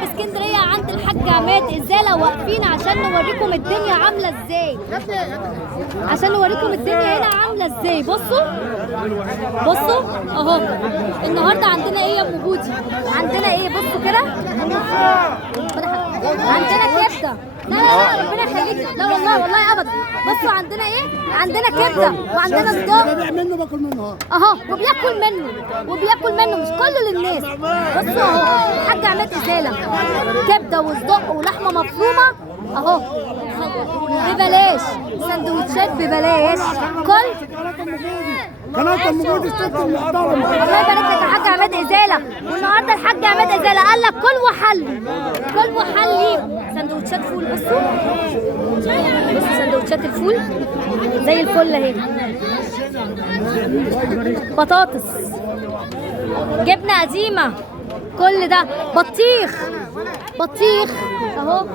باسكندريه عند الحاج عماد ازاله، واقفين عشان نوريكم الدنيا عامله ازاي، عشان نوريكم الدنيا هنا عامله ازاي. بصوا بصوا اهو. النهارده عندنا ايه يا ام بودي؟ عندنا ايه؟ بصوا كده، عندنا كبده. لا لا لا ربنا يخليك، لا والله والله ابدا. بصوا عندنا ايه؟ عندنا كبده وعندنا صداع. ببيع منه باكل منه اهو، وبياكل منه مش كله للناس. بصوا اهو الحاج عماد ازاله، كبده وصدق ولحمه مفرومه اهو ببلاش، سندوتشات ببلاش. كل قناة ام جودي الست المحترمة. الله يبارك لك يا حاج عماد ازاله. والنهارده الحاج عماد ازاله قال لك كل وحل، كل وحل. سندوتشات فول، بصوا سندوتشات الفول زي الفل اهي. بطاطس، جبنه قديمه، كل ده بطيخ اهو.